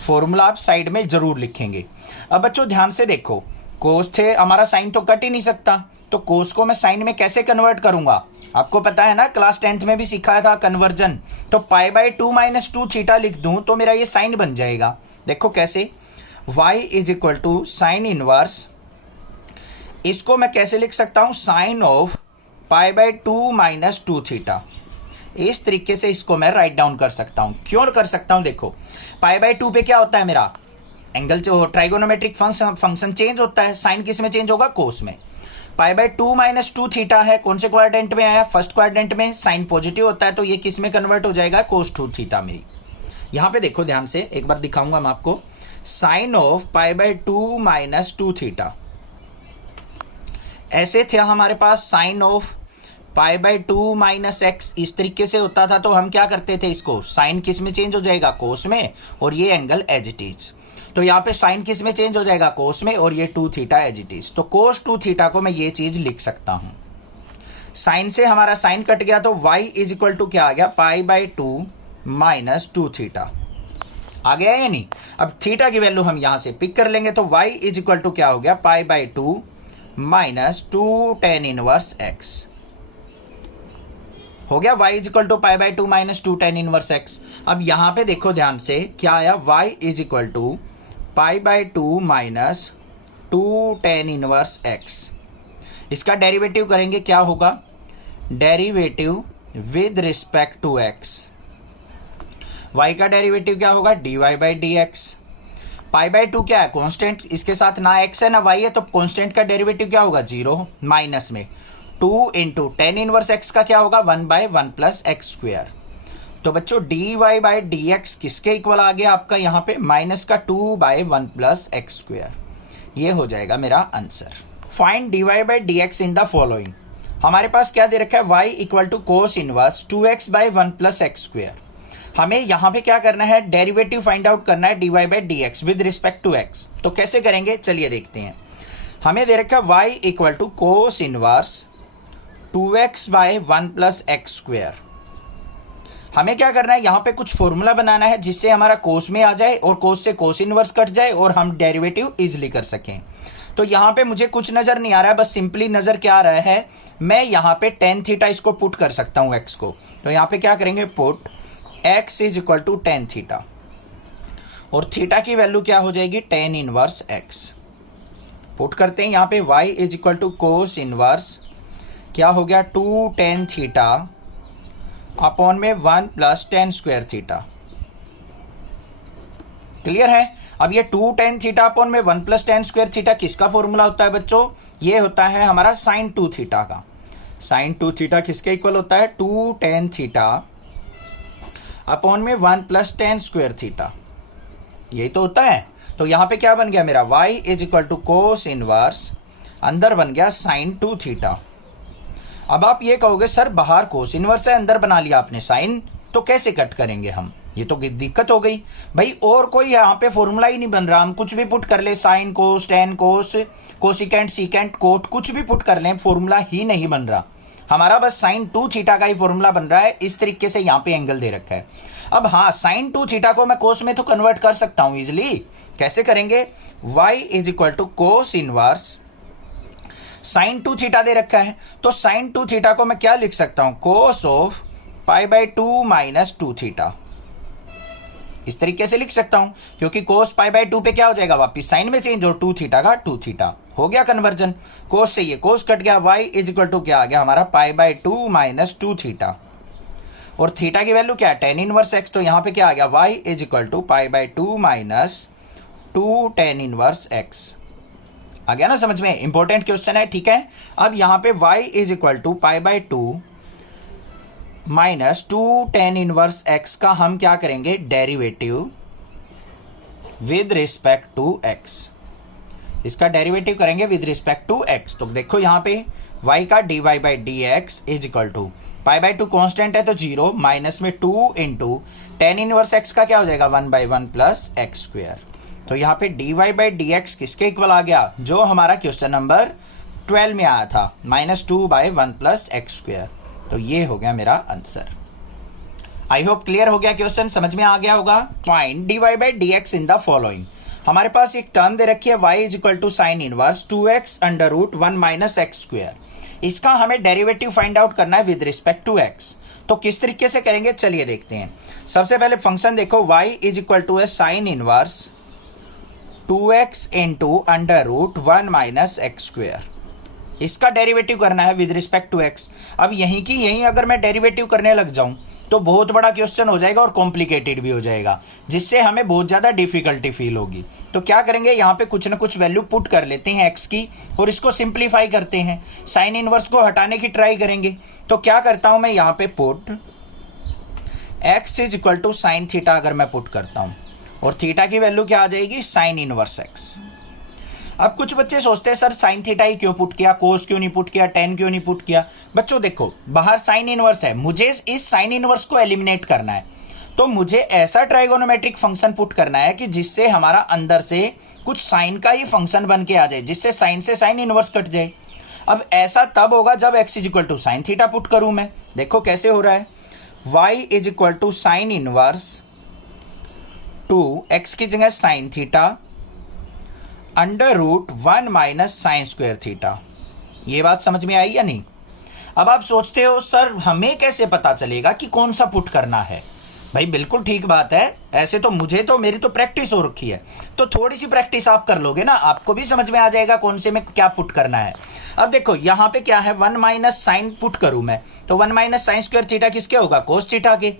फॉर्मूला आप साइड में जरूर लिखेंगे। अब बच्चों ध्यान से देखो, कोस थे हमारा साइन तो कट ही नहीं सकता, तो कोस को मैं साइन में कैसे कन्वर्ट करूंगा, आपको पता है ना, क्लास 10th में भी सिखाया था कन्वर्जन। तो पाई बाई 2 माइनस 2 थीटा लिख दूं तो मेरा ये साइन बन जाएगा। देखो कैसे, y is equal to sine inverse, इसको मैं कैसे लिख सकता हूं, sine of pi by 2 minus 2 theta. इस तरीके से इसको मैं राइट डाउन कर सकता हूं। क्यों कर सकता हूं, देखो पाई बाई 2 पे क्या होता है मेरा एंगल, जो ट्राइगोनोमेट्रिक फंक्शन चेंज होता है, साइन किस में चेंज होगा, कोस में। पाई बाई 2 माइनस 2 थीटा है, कौन से क्वाड्रेंट में आया, फर्स्ट क्वाड्रेंट में, साइन पॉजिटिव होता है, तो ये किस में कन्वर्ट हो जाएगा, कोस 2 थीटा में। यहां पे देखो ध्यान से, एक बार दिखाऊंगा मैं आपको, sine of pi by 2 minus 2 theta. ऐसे थे हमारे पास sine of pi by 2 minus X, इस तरीके से होता था, तो हम क्या करते थे, इसको साइन किस में चेंज हो जाएगा, कोस में, और ये एंगल एज इट इज। तो यहाँ पे साइन किस में चेंज हो जाएगा, कोस में, और ये 2 थीटा एज इट इज। तो कोस 2 थीटा को मैं ये चीज लिख सकता हूं। साइन से हमारा साइन कट गया, तो y इज इक्वल टू क्या आ गया, पाई बाई 2 माइनस 2 थीटा। आ गया या नहीं। अब थीटा की वैल्यू हम यहां से पिक कर लेंगे, तो y इज इक्वल टू क्या हो गया, pi by 2 minus 2 tan inverse x हो गया। y is equal to pi by 2 minus 2 tan inverse x। अब यहां पे देखो ध्यान से क्या आया, y is equal to pi by 2 minus 2 tan inverse x। इसका डेरिवेटिव करेंगे, क्या होगा, derivative with respect to x। y का डेरिवेटिव क्या होगा, dy by D x. Pi by 2 क्या है, कांस्टेंट, इसके साथ ना x है ना y है, तो कांस्टेंट का डेरिवेटिव क्या होगा, 0, माइनस में 2 इंटू टेन इनवर्स x का क्या होगा, 1 बाई 1 प्लस एक्स स्क्वायर। तो बच्चों dy बाई डी एक्स किसके इक्वल आ गया आपका, यहाँ पे माइनस का 2 बाई 1 प्लस एक्स स्क्वायर। ये हो जाएगा मेरा answer. Find dy by D x in the following. हमारे पास क्या दे रखा है, y equal to cos inverse 2x by 1 plus x square. हमें यहाँ पे क्या करना है, डेरिवेटिव फाइंड आउट करना है dy by D x with respect to x। तो कैसे करेंगे, चलिए देखते हैं। हमें दे रखा है y equal to cos inverse 2x by 1 plus x square. हमें क्या करना है, यहाँ पे कुछ फॉर्मूला बनाना है जिससे हमारा कोस में आ जाए और कोस से कोस इनवर्स कट जाए और हम डेरिवेटिव इजीली कर सकें। तो यहाँ पे मुझे कुछ नज़र नहीं आ रहा है, बस सिंपली नज़र क्या आ रहा है, मैं यहाँ पे टेन थीटा इसको पुट कर सकता हूँ x को। तो यहाँ पे क्या करेंगे, put x is equal to tan theta और थीटा की वैल्यू क्या हो जाएगी, टेन इनवर्स x। पुट करते हैं यहाँ पे y is equal to cos inverse क्या हो गया, 2 टेन थीटा अपॉन में 1 plus tan square theta. Clear है। अब ये 2 टेन थीटा अपॉन में 1 प्लस टेन स्क्वायर थीटा किसका फॉर्मूला होता है बच्चों, ये होता है हमारा साइन 2 थीटा का। साइन 2 थीटा किसके इक्वल होता है, 2 टेन थीटा अपॉन में 1 प्लस टेन स्क्वायर थीटा, यही तो होता है। तो यहाँ पे क्या बन गया मेरा, y is equal to cos inverse, अंदर बन गया साइन 2 थीटा। अब आप ये कहोगे सर बाहर कोस इनवर्स है, अंदर बना लिया आपने साइन, तो कैसे कट करेंगे हम, ये तो दिक्कत हो गई भाई। और कोई यहाँ पे फॉर्मूला ही नहीं बन रहा, हम कुछ भी पुट कर ले, साइन कोस, टेन कोस, कोसिकेंट, सीकेंट, कोट, कुछ भी पुट कर लें, फॉर्मूला ही नहीं बन रहा हमारा, बस साइन 2 थीटा का ही फॉर्मूला बन रहा है। इस तरीके से यहाँ पे एंगल दे रखा है। अब हाँ, साइन 2 थीटा को मैं कोस में तो कन्वर्ट कर सकता हूँ इजिली। कैसे करेंगे, y is equal to cos inverse sine 2 theta दे रखा है, तो साइन 2 थीटा को मैं क्या लिख सकता हूं, cos of pi by 2 minus 2 theta. इस तरीके से लिख सकता हूं, क्योंकि कोस पाई बाई 2 पे क्या हो जाएगा, वापिस साइन में चेंज, और 2 थीटा का 2 थीटा हो गया कन्वर्जन। कोस से ये कोस कट गया, y इज इक्वल टू क्या आ गया हमारा, पाई बाई 2 माइनस 2 थीटा, और थीटा की वैल्यू क्या है, टेन इनवर्स x। तो यहां पे क्या आ गया, y is equal to pi by 2 minus 2 tan inverse x। आ गया ना समझ में, इंपॉर्टेंट क्वेश्चन है, ठीक है। अब यहां पे y is equal to pi by 2 minus 2 tan inverse x का हम क्या करेंगे, derivative with respect to x। इसका डेरिवेटिव करेंगे विद रिस्पेक्ट टू x। तो देखो यहां पे y का dy by D x is equal to pi by 2 constant है तो 0 माइनस में 2 इंटू टेन इनवर्स x का क्या हो जाएगा, 1 बाई 1 प्लस एक्स स्क्वेयर। तो यहाँ पे dy बाई डी एक्स किसके इक्वल आ गया, जो हमारा क्वेश्चन नंबर 12 में आया था, -2 बाई 1 प्लस एक्स स्क्वेयर। तो ये हो गया मेरा आंसर। आई होप क्लियर हो गया क्वेश्चन, समझ में आ गया होगा। Find dy by D x in the following. हमारे पास एक टर्म दे रखी है y is equal to sine inverse 2x under root 1 minus x square. इसका हमें डेरिवेटिव फाइंड आउट करना है विद रिस्पेक्ट टू x। तो किस तरीके से करेंगे, चलिए देखते हैं। सबसे पहले फंक्शन देखो, y इज इक्वल टू है sine inverse 2x into under root 1 minus x square. इसका डेरिवेटिव करना है विद रिस्पेक्ट टू x। अब यहीं की यहीं अगर मैं डेरिवेटिव करने लग जाऊं तो बहुत बड़ा क्वेश्चन हो जाएगा और कॉम्प्लिकेटेड भी हो जाएगा, जिससे हमें बहुत ज़्यादा डिफिकल्टी फील होगी। तो क्या करेंगे, यहाँ पे कुछ ना कुछ वैल्यू पुट कर लेते हैं x की और इसको सिंप्लीफाई करते हैं, साइन इनवर्स को हटाने की ट्राई करेंगे। तो क्या करता हूँ मैं, यहाँ पे put x is equal to sine theta अगर मैं पुट करता हूँ, और थीटा की वैल्यू क्या आ जाएगी, साइन इनवर्स x। अब कुछ बच्चे सोचते हैं सर साइन थीटा ही क्यों पुट किया, कोस क्यों नहीं पुट किया, टेन क्यों नहीं पुट किया। बच्चों देखो, बाहर साइन इनवर्स है, मुझे इस साइन इनवर्स को एलिमिनेट करना है। तो मुझे ऐसा ट्राइगोनोमेट्रिक फंक्शन पुट करना है कि जिससे हमारा अंदर से कुछ साइन का ही फंक्शन बन के आ जाए, जिससे साइन से साइन इनवर्स कट जाए। अब ऐसा तब होगा जब x is equal to sine theta put करूं मैं। देखो कैसे हो रहा है, y is equal to sine inverse 2x की जगह sine theta under root 1 minus sine square theta. ये बात समझ में आई या नहीं। अब आप सोचते हो सर हमें कैसे पता चलेगा कि कौन सा पुट करना है। भाई बिल्कुल ठीक बात है, ऐसे तो मेरी तो प्रैक्टिस हो रखी है, तो थोड़ी सी प्रैक्टिस आप कर लोगे ना, आपको भी समझ में आ जाएगा कौन से में क्या पुट करना है। अब देखो यहाँ पे क्या है, 1 माइनस साइन पुट करूं मैं, तो 1 माइनस साइन स्क्वायर थीटा किसके होगा, कोस थीटा के।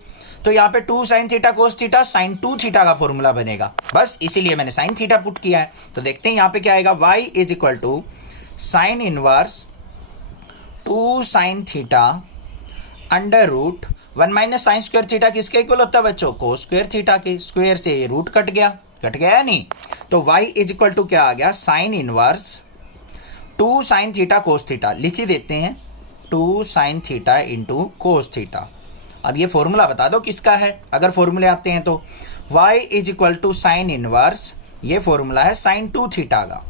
तो यहाँ पे 2 sine theta cos theta sine 2 theta का फॉर्मूला बनेगा, बस इसीलिए मैंने साइन थीटा पुट किया है। तो देखते हैं यहाँ पे क्या आएगा, y is equal to sine inverse 2 sine theta under root 1 minus sine square theta किसके इक्वल होता है बच्चों, कोस स्क्वायर थीटा के। स्क्वायर से ये रूट कट गया या नहीं। तो y इज इक्वल टू क्या आ गया, sign inverse 2 sine theta cos theta. लिख ही देते हैं 2 sine theta into cos theta. अब ये फॉर्मूला बता दो किसका है, अगर फॉर्मूले आते हैं तो। y is equal to sine inverse, ये फॉर्मूला है साइन 2 थीटा का।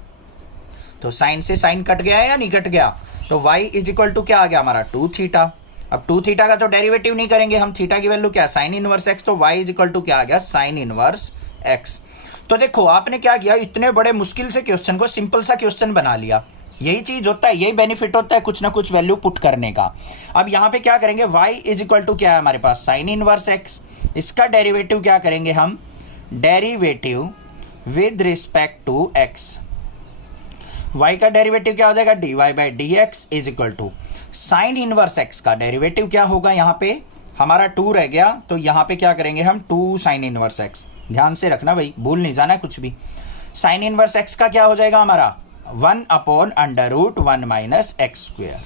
तो साइन से साइन कट गया या नहीं कट गया, तो y इज इक्वल टू क्या आ गया हमारा 2 थीटा। अब 2 थीटा का तो डेरिवेटिव नहीं करेंगे हम, थीटा की वैल्यू क्या साइन इनवर्स x, तो y इज इक्वल टू क्या आ गया साइन इनवर्स x। तो देखो आपने क्या किया, इतने बड़े मुश्किल से क्वेश्चन को सिंपल सा क्वेश्चन बना लिया। यही चीज होता है, यही बेनिफिट होता है कुछ ना कुछ वैल्यू पुट करने का। अब यहां पे क्या करेंगे, y इज इक्वल टू क्या है हमारे पास साइन इनवर्स x, इसका डेरिवेटिव क्या करेंगे हम, derivative with respect to x। y का डेरिवेटिव क्या हो जाएगा dy by D x is equal to sine inverse x का डेरिवेटिव क्या होगा, यहाँ पे हमारा 2 रह गया, तो यहाँ पे क्या करेंगे हम 2 साइन इनवर्स x। ध्यान से रखना भाई, भूल नहीं जाना कुछ भी। साइन इनवर्स x का क्या हो जाएगा हमारा 1 upon under root 1 minus x square.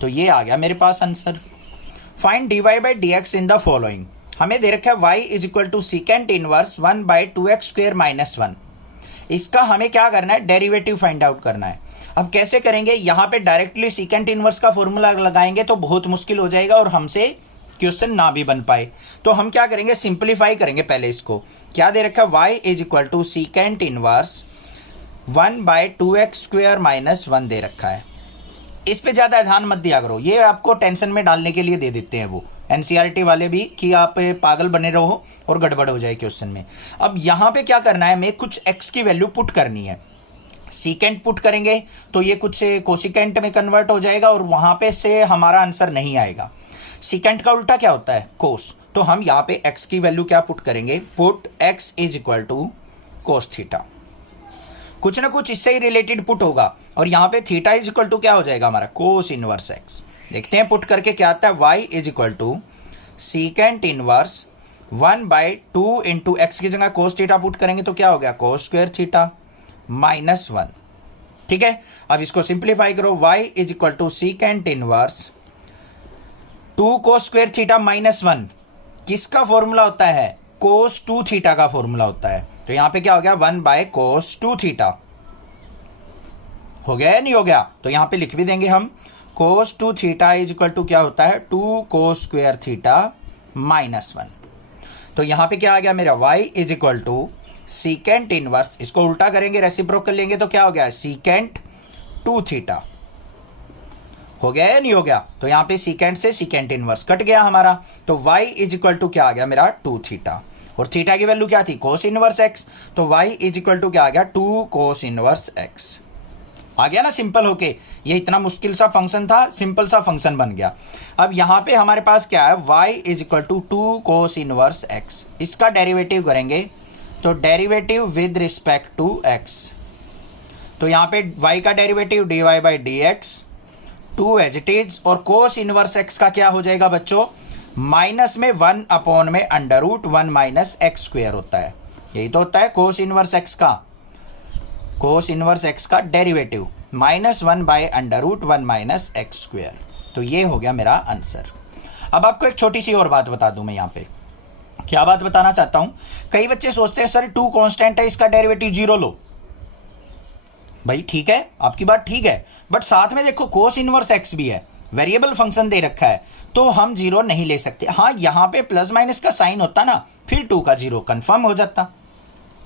तो ये आ गया मेरे पास answer. Find dy by D x in the following. हमें दे रखा है y is equal to secant inverse 1 by 2x square minus 1। इसका हमें क्या करना है, डेरिवेटिव फाइंड आउट करना है। अब कैसे करेंगे, यहाँ पे डायरेक्टली सीकेंट इनवर्स का फॉर्मूला लगाएंगे तो बहुत मुश्किल हो जाएगा और हमसे क्वेश्चन ना भी बन पाए। तो हम क्या करेंगे, सिंप्लीफाई करेंगे पहले इसको। क्या दे रखा है, y is equal to secant inverse 1 by 2x square minus 1 दे रखा है। इस पे ज्यादा ध्यान मत दिया करो, ये आपको टेंशन में डालने के लिए दे देते हैं वो एनसीईआरटी वाले भी, कि आप पागल बने रहो और गड़बड़ हो जाए क्वेश्चन में। अब यहाँ पे क्या करना है, हमें कुछ x की वैल्यू पुट करनी है। सीकेंट पुट करेंगे तो ये कुछ कोसिकेंट में कन्वर्ट हो जाएगा और वहां पे से हमारा आंसर नहीं आएगा। सीकेंट का उल्टा क्या होता है, कोस। तो हम यहाँ पे x की वैल्यू क्या पुट करेंगे, put x is equal to cos theta. कुछ ना कुछ इससे ही रिलेटेड पुट होगा और यहाँ पे थीटा इज इक्वल टू क्या हो जाएगा हमारा कोस इनवर्स x। देखते हैं पुट करके क्या आता है, y is equal to secant inverse 1 by 2 into x की जगह कोस थीटा पुट करेंगे तो क्या हो गया कोस स्क्वेयर थीटा माइनस 1। ठीक है, अब इसको सिंप्लीफाई करो, y is equal to secant inverse 2 cos square theta minus 1 किसका फॉर्मूला होता है, कोस 2 थीटा का फॉर्मूला होता है। तो यहां पे क्या हो गया 1 बाय कोस 2 थीटा। हो गया या नहीं हो गया, तो यहां पे लिख भी देंगे हम कोस 2 थीटा इज इक्वल टू क्या होता है 2 कोस स्क्वेयर थीटा माइनस 1। तो यहां पे क्या आ गया मेरा y is equal to secant inverse, इसको उल्टा करेंगे रेसिप्रोकल लेंगे तो क्या हो गया सीकेंट 2 थीटा। हो गया या नहीं हो गया, तो यहां पे सीकेंट से सीकेंट इनवर्स कट गया हमारा, तो y इज इक्वल टू क्या आ गया मेरा 2 थीटा और थीटा की वैल्यू क्या थी कोस इनवर्स x, तो y इज इक्वल टू क्या आ गया 2 कोस इनवर्स x। आ गया ना सिंपल होके, ये इतना मुश्किल सा फंक्शन था, सिंपल सा फंक्शन बन गया। अब यहां पे हमारे पास क्या है y is equal to 2 cos inverse x, इसका डेरिवेटिव करेंगे तो derivative with respect to x। तो यहां पे y का derivative dy by D x 2 as it is, और कोस इनवर्स x का क्या हो जाएगा बच्चों माइनस में 1 अपॉन में under root 1 minus x square होता है। यही तो होता है कोस इनवर्स x का, कोस इनवर्स x का derivative minus 1 by under root 1 minus x square. तो ये हो गया मेरा आंसर। अब आपको एक छोटी सी और बात बता दूं मैं यहाँ पे, क्या बात बताना चाहता हूं, कई बच्चे सोचते हैं सर 2 कांस्टेंट है इसका डेरिवेटिव 0 लो। भाई ठीक है, आपकी बात ठीक है, बट साथ में देखो कोस इनवर्स x भी है, वेरिएबल फंक्शन दे रखा है, तो हम 0 नहीं ले सकते। हाँ यहाँ पे प्लस माइनस का साइन होता ना, फिर 2 का 0 कंफर्म हो जाता।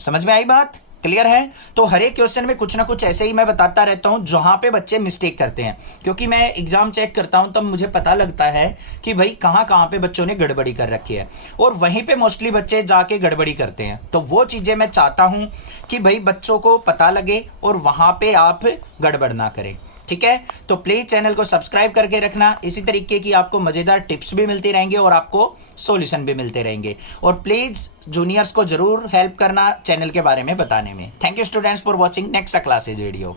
समझ में आई बात, क्लियर है। तो हर एक क्वेश्चन में कुछ ना कुछ ऐसे ही मैं बताता रहता हूं जहां पे बच्चे मिस्टेक करते हैं, क्योंकि मैं एग्जाम चेक करता हूं तब मुझे पता लगता है कि भाई कहां पे बच्चों ने गड़बड़ी कर रखी है, और वहीं पे मोस्टली बच्चे जाके गड़बड़ी करते हैं। तो वो चीजें मैं चाहता हूं कि भाई बच्चों को पता लगे और वहां पे आप गड़बड़ ना करें। ठीक है, तो प्लीज चैनल को सब्सक्राइब करके रखना, इसी तरीके की आपको मजेदार टिप्स भी मिलती रहेंगे और आपको सॉल्यूशन भी मिलते रहेंगे। और प्लीज जूनियर्स को जरूर हेल्प करना चैनल के बारे में बताने में। Thank you students for watching next classes video.